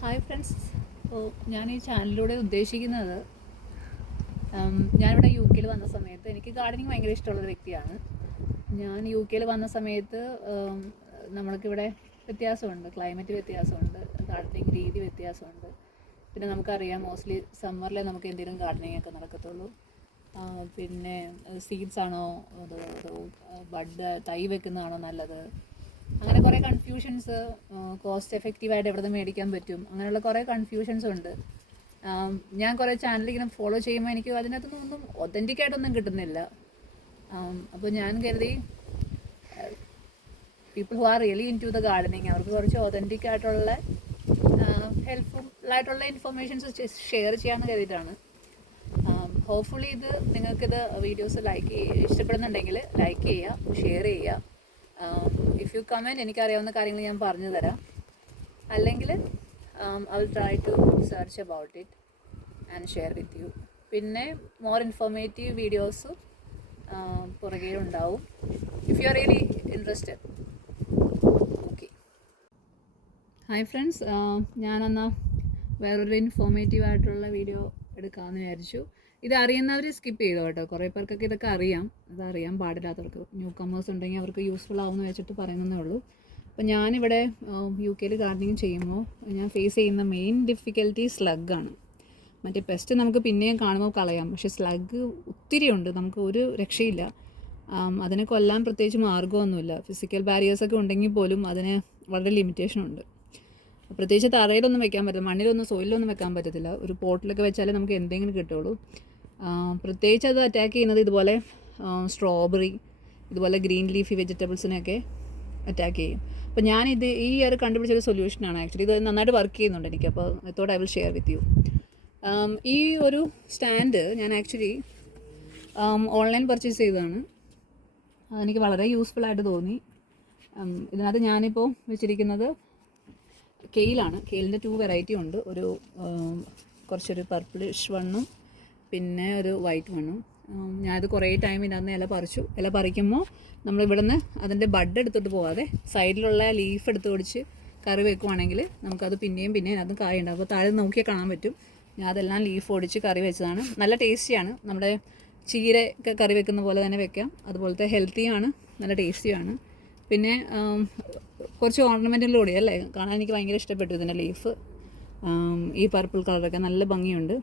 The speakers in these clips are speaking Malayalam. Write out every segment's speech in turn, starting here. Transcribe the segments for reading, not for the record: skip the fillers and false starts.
Hi friends. അപ്പോൾ ഞാൻ ഈ ചാനലിലൂടെ ഉദ്ദേശിക്കുന്നത്, ഞാനിവിടെ യു കെയിൽ വന്ന സമയത്ത് എനിക്ക് ഗാർഡനിങ് ഭയങ്കര ഇഷ്ടമുള്ളൊരു വ്യക്തിയാണ്. ഞാൻ യു കെയിൽ വന്ന സമയത്ത് നമ്മൾക്കിവിടെ വ്യത്യാസമുണ്ട്, ക്ലൈമറ്റ് വ്യത്യാസമുണ്ട്, ഗാർഡനിങ് രീതി വ്യത്യാസമുണ്ട്. പിന്നെ നമുക്കറിയാം മോസ്റ്റ്ലി സമ്മറിലേ നമുക്ക് എന്തെങ്കിലും ഗാർഡനിങ് ഒക്കെ നടക്കത്തുള്ളൂ. പിന്നെ സീഡ്സ് ആണോ അതോ ബഡ് തൈ വെക്കുന്നതാണോ നല്ലത്, അങ്ങനെ കുറേ കൺഫ്യൂഷൻസ്. കോസ്റ്റ് എഫക്റ്റീവായിട്ട് എവിടെ നിന്ന് മേടിക്കാൻ പറ്റും, അങ്ങനെയുള്ള കുറേ കൺഫ്യൂഷൻസ് ഉണ്ട്. ഞാൻ കുറേ ചാനൽ ഇങ്ങനെ ഫോളോ ചെയ്യുമ്പോൾ എനിക്ക് അതിനകത്തൊന്നും ഒതൻറ്റിക്കായിട്ടൊന്നും കിട്ടുന്നില്ല. അപ്പോൾ ഞാൻ കരുതി people who are really into the gardening അവർക്ക് കുറച്ച് ഒതൻറ്റിക് ആയിട്ടുള്ള ഹെൽപ്ഫുൾ ആയിട്ടുള്ള ഇൻഫർമേഷൻസ് ഷെയർ ചെയ്യാമെന്ന് കരുതിയിട്ടാണ്. ഹോപ്പ്ഫുള്ളി ഇത് നിങ്ങൾക്കിത് വീഡിയോസ് ഇഷ്ടപ്പെടുന്നുണ്ടെങ്കിൽ ലൈക്ക് ചെയ്യുക, ഷെയർ ചെയ്യുക. ഇഫ് യു കമൻറ്റ് എനിക്കറിയാവുന്ന കാര്യങ്ങൾ ഞാൻ പറഞ്ഞു തരാം. അല്ലെങ്കിൽ I will try to search about it and share with you. പിന്നെ മോർ ഇൻഫോർമേറ്റീവ് വീഡിയോസും പുറകെ ഉണ്ടാവും if you are really interested. Okay. Hi friends, ഞാനെന്നാൽ വേറൊരു ഇൻഫോർമേറ്റീവ് ആയിട്ടുള്ള വീഡിയോ എടുക്കാമെന്ന് വിചാരിച്ചു. ഇത് അറിയുന്നവർ സ്കിപ്പ് ചെയ്തോ കേട്ടോ. കുറേ പേർക്കൊക്കെ ഇതൊക്കെ അറിയാം, അതറിയാൻ പാടില്ലാത്തവർക്ക്, ന്യൂ കമേഴ്സ് ഉണ്ടെങ്കിൽ അവർക്ക് യൂസ്ഫുൾ ആവുമെന്ന് വെച്ചിട്ട് പറയുന്നതേ ഉള്ളൂ. അപ്പോൾ ഞാനിവിടെ യു കെയിൽ ഗാർഡനിങ് ചെയ്യുമ്പോൾ ഞാൻ ഫേസ് ചെയ്യുന്ന മെയിൻ ഡിഫിക്കൽറ്റി സ്ലഗാണ്. മറ്റേ പെസ്റ്റ് നമുക്ക് പിന്നെയും കാണുമ്പോൾ കളയാം, പക്ഷേ സ്ലഗ് ഒത്തിരി ഉണ്ട്, നമുക്ക് ഒരു രക്ഷയില്ല. അതിനെ കൊല്ലാൻ പ്രത്യേകിച്ച് മാർഗ്ഗമൊന്നുമില്ല. ഫിസിക്കൽ ബാരിയേഴ്സൊക്കെ ഉണ്ടെങ്കിൽ പോലും അതിന് വളരെ ലിമിറ്റേഷൻ ഉണ്ട്. പ്രത്യേകിച്ച് തറയിലൊന്നും വെക്കാൻ പറ്റില്ല, മണ്ണിലൊന്നും സോയിലൊന്നും വെക്കാൻ പറ്റത്തില്ല. ഒരു പോട്ടിലൊക്കെ വെച്ചാലേ നമുക്ക് എന്തെങ്കിലും കിട്ടുള്ളൂ. പ്രത്യേകിച്ച് അത് അറ്റാക്ക് ചെയ്യുന്നത് ഇതുപോലെ സ്ട്രോബെറി, ഇതുപോലെ ഗ്രീൻ ലീഫി വെജിറ്റബിൾസിനെയൊക്കെ അറ്റാക്ക് ചെയ്യും. അപ്പോൾ ഞാനിത് ഈ ഒരു കണ്ടുപിടിച്ചൊരു സൊല്യൂഷനാണ്. ആക്ച്വലി ഇത് നന്നായിട്ട് വർക്ക് ചെയ്യുന്നുണ്ട് എനിക്ക്. അപ്പോൾ I thought I will share with U. ഈ ഒരു സ്റ്റാൻഡ് ഞാൻ ആക്ച്വലി ഓൺലൈൻ പർച്ചേസ് ചെയ്തതാണ്. അതെനിക്ക് വളരെ യൂസ്ഫുൾ ആയിട്ട് തോന്നി. ഇതിനകത്ത് ഞാനിപ്പോൾ വെച്ചിരിക്കുന്നത് കെയിലാണ്. കെയിലിൻ്റെ 2 വെറൈറ്റി ഉണ്ട്. ഒരു കുറച്ചൊരു പർപ്പിളിഷ് വണ്ണും പിന്നെ ഒരു വൈറ്റ് വണ്ണും. ഞാനത് കുറേ ടൈം ഇതിനകത്ത് ഇല പറിച്ചു. ഇല പറിക്കുമ്പോൾ നമ്മളിവിടെ നിന്ന് അതിൻ്റെ ബഡ് എടുത്തിട്ട് പോകാതെ സൈഡിലുള്ള ലീഫ് എടുത്ത് ഒടിച്ച് കറി വെക്കുവാണെങ്കിൽ നമുക്കത് പിന്നെയും അതിനകത്ത് കായ ഉണ്ടാകും. അപ്പോൾ താഴെ നോക്കിയാൽ കാണാൻ പറ്റും. ഞാൻ അതെല്ലാം ലീഫ് ഒടിച്ച് കറി വെച്ചതാണ്. നല്ല ടേസ്റ്റിയാണ്. നമ്മുടെ ചീരയൊക്കെ കറി വെക്കുന്ന പോലെ തന്നെ വെക്കാം. അതുപോലത്തെ ഹെൽത്തിയാണ്, നല്ല ടേസ്റ്റിയാണ്. പിന്നെ കുറച്ച് ഓർണമെൻറ്റിലൂടെ അല്ലേ കാണാൻ എനിക്ക് ഭയങ്കര ഇഷ്ടപ്പെട്ടു ഇതിൻ്റെ ലീഫ്. ഈ പർപ്പിൾ കളറൊക്കെ നല്ല ഭംഗിയുണ്ട്.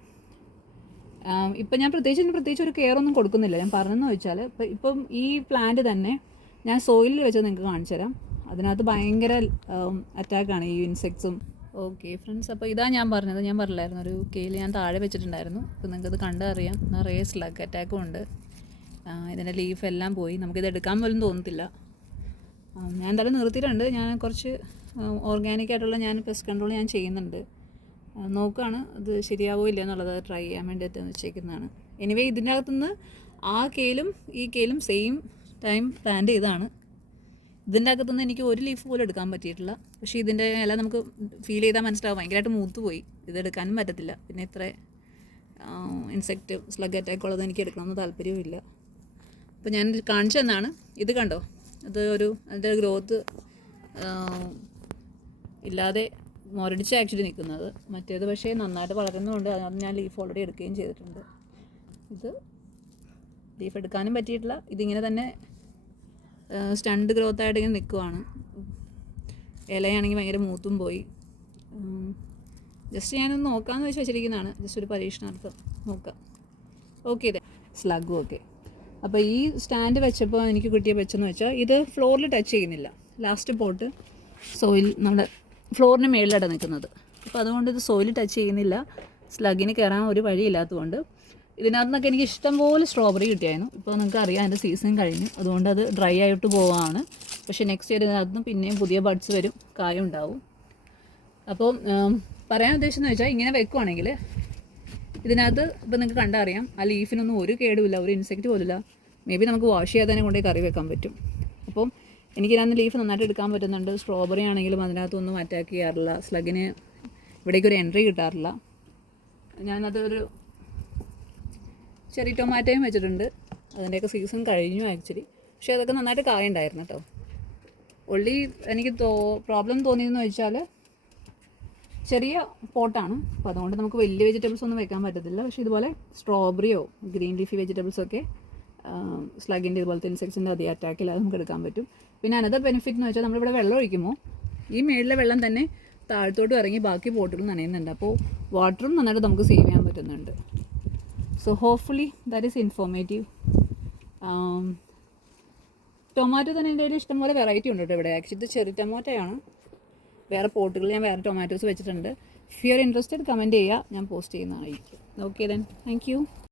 ഇപ്പം ഞാൻ പ്രത്യേകിച്ച് ഒരു കെയർ ഒന്നും കൊടുക്കുന്നില്ല. ഞാൻ പറഞ്ഞതെന്ന് വെച്ചാൽ ഇപ്പം ഈ പ്ലാന്റ് തന്നെ ഞാൻ സോയിലിൽ വെച്ച് നിങ്ങൾക്ക് കാണിച്ചു തരാം. അതിനകത്ത് ഭയങ്കര അറ്റാക്കാണ് ഈ ഇൻസെക്ട്സും. ഓക്കെ ഫ്രണ്ട്സ്, അപ്പോൾ ഇതാ ഞാൻ പറഞ്ഞില്ലായിരുന്നു, ഒരു കെയിൽ ഞാൻ താഴെ വെച്ചിട്ടുണ്ടായിരുന്നു. അപ്പോൾ നിങ്ങൾക്കത് കണ്ടറിയാം, നിറയെ സ്ലഗ് അറ്റാക്കും ഉണ്ട്. ഇതിൻ്റെ ലീഫ് എല്ലാം പോയി, നമുക്കിത് എടുക്കാൻ പോലും തോന്നത്തില്ല. ഞാൻ എന്തായാലും നിർത്തിയിട്ടുണ്ട്. ഞാൻ കുറച്ച് ഓർഗാനിക്കായിട്ടുള്ള പെസ്റ്റ് കൺട്രോൾ ഞാൻ ചെയ്യുന്നുണ്ട്. നോക്കുകയാണ് അത് ശരിയാവോ ഇല്ല എന്നുള്ളത് ട്രൈ ചെയ്യാൻ വേണ്ടിയിട്ട് വെച്ചേക്കുന്നതാണ്. എനിവേ ഇതിൻ്റെ അകത്തുനിന്ന് ആ കെയിലും ഈ കെയിലും സെയിം ടൈം പ്ലാന്റ് ചെയ്താണ്. ഇതിൻ്റെ അകത്തുനിന്ന് എനിക്ക് ഒരു ലീഫ് പോലും എടുക്കാൻ പറ്റിയിട്ടില്ല. പക്ഷേ ഇതിൻ്റെ ഇല നമുക്ക് ഫീൽ ചെയ്താൽ മനസ്സിലാവും, ഭയങ്കരമായിട്ട് മൂത്ത് പോയി. ഇതെടുക്കാനും പറ്റത്തില്ല. പിന്നെ ഇത്ര ഇൻസെക്റ്റ് സ്ലഗ് അറ്റാക്ക് ഉള്ളത് എനിക്ക് എടുക്കണമെന്ന് താല്പര്യവുമില്ല. അപ്പോൾ ഞാൻ കാണിച്ചു തന്നാണ്. ഇത് കണ്ടോ, അതിൻ്റെ ഗ്രോത്ത് ഇല്ലാതെ മുരടിച്ച് ആക്ച്വലി നിൽക്കുന്നത്. മറ്റേത് പക്ഷേ നന്നായിട്ട് വളരുന്നുണ്ട്. അതിനകത്ത് ഞാൻ ലീഫ് ഓൾറെഡി എടുക്കുകയും ചെയ്തിട്ടുണ്ട്. ഇത് ലീഫ് എടുക്കാനും പറ്റിയിട്ടില്ല. ഇതിങ്ങനെ തന്നെ സ്റ്റണ്ട് ഗ്രോത്തായിട്ട് ഇങ്ങനെ നിൽക്കുവാണ്. ഇലയാണെങ്കിൽ ഭയങ്കര മൂത്തും പോയി. ജസ്റ്റ് ഞാനൊന്ന് നോക്കാമെന്ന് വെച്ചിരിക്കുന്നതാണ്. ജസ്റ്റ് ഒരു പരീക്ഷണാർത്ഥം നോക്കാം. ഓക്കെ, ഇതെ സ്ലഗും ഓക്കെ. അപ്പോൾ ഈ സ്റ്റാൻഡ് വെച്ചപ്പോൾ എനിക്ക് കിട്ടിയ വെച്ചെന്ന് വെച്ചാൽ ഇത് ഫ്ലോറിൽ ടച്ച് ചെയ്യുന്നില്ല. ലാസ്റ്റ് പോട്ട് സോയിൽ നമ്മുടെ ഫ്ലോറിന് മേളിലാണ് നിൽക്കുന്നത്. അപ്പോൾ അതുകൊണ്ട് ഇത് സോയിൽ ടച്ച് ചെയ്യുന്നില്ല. സ്ലഗിന് കയറാൻ ഒരു വഴിയില്ലാത്തതുകൊണ്ട്. ഇതിനകത്ത് നിന്നൊക്കെ എനിക്ക് ഇഷ്ടംപോലെ സ്ട്രോബെറി കിട്ടിയായിരുന്നു. ഇപ്പോൾ നിങ്ങൾക്ക് അറിയാം, അതിൻ്റെ സീസൺ കഴിഞ്ഞു. അതുകൊണ്ട് അത് ഡ്രൈ ആയിട്ട് പോവാണ്. പക്ഷേ നെക്സ്റ്റ് ഇയർ ഇതിനകത്തുനിന്ന് പിന്നെയും പുതിയ ബഡ്സ് വരും, കായ ഉണ്ടാവും. അപ്പോൾ പറയാൻ ഉദ്ദേശിച്ചെന്ന് വെച്ചാൽ ഇങ്ങനെ വെക്കുവാണെങ്കിൽ ഇതിനകത്ത് ഇപ്പോൾ നിങ്ങൾക്ക് കണ്ടറിയാം, ആ ലീഫിനൊന്നും ഒരു കേടുമില്ല, ഒരു ഇൻസെക്റ്റ് പോലില്ല. മേ ബി നമുക്ക് വാഷ് ചെയ്യാതെ തന്നെ കൊണ്ടുപോയി കറി വെക്കാൻ പറ്റും. അപ്പം എനിക്കിതിനകത്ത് ലീഫ് നന്നായിട്ട് എടുക്കാൻ പറ്റുന്നുണ്ട്. സ്ട്രോബെറി ആണെങ്കിലും അതിനകത്തൊന്നും അറ്റാക്ക് ചെയ്യാറില്ല. സ്ലഗിന് ഇവിടേക്കൊരു എൻട്രി കിട്ടാറില്ല. ഞാനതൊരു ചെറി ടൊമാറ്റോയും വെച്ചിട്ടുണ്ട്. അതിൻ്റെയൊക്കെ സീസൺ കഴിഞ്ഞു ആക്ച്വലി. പക്ഷേ അതൊക്കെ നന്നായിട്ട് കായ ഉണ്ടായിരുന്നു കേട്ടോ. എനിക്ക് പ്രോബ്ലം തോന്നിയെന്ന് വെച്ചാൽ ചെറിയ പോട്ടാണ്, അപ്പോൾ അതുകൊണ്ട് നമുക്ക് വലിയ വെജിറ്റബിൾസ് ഒന്നും വെക്കാൻ പറ്റത്തില്ല. പക്ഷേ ഇതുപോലെ സ്ട്രോബെറിയോ ഗ്രീൻ ലീഫി വെജിറ്റബിൾസൊക്കെ സ്ലഗിൻ്റെ ഇതുപോലത്തെ ഇൻസെക്ട്സിൻ്റെ അതേ അറ്റാക്കിൽ അത് നമുക്ക് എടുക്കാൻ പറ്റും. പിന്നെ അനദർ ബെനിഫിറ്റ് എന്ന് വെച്ചാൽ നമ്മളിവിടെ വെള്ളം ഒഴിക്കുമ്പോൾ ഈ മേളിലെ വെള്ളം തന്നെ താഴത്തോട്ട് ഇറങ്ങി ബാക്കി പോട്ടുകൾ നനയുന്നുണ്ട്. അപ്പോൾ വാട്ടറും നന്നായിട്ട് നമുക്ക് സേവ് ചെയ്യാൻ പറ്റുന്നുണ്ട്. So hopefully that is informative. Tomato തന്നെ എൻ്റെ കയ്യിൽ ഇഷ്ടംപോലെ വെറൈറ്റി ഉണ്ട് കേട്ടോ ഇവിടെ. ആക്ച്വലി ഇത് ചെറി ടൊമാറ്റോയാണ്. വേറെ പോട്ടുകൾ ഞാൻ വേറെ ടൊമാറ്റോസ് വെച്ചിട്ടുണ്ട്. If you are interested comment ചെയ്യുക, ഞാൻ പോസ്റ്റ് ചെയ്യുന്നതായിരിക്കും. Okay then, thank you.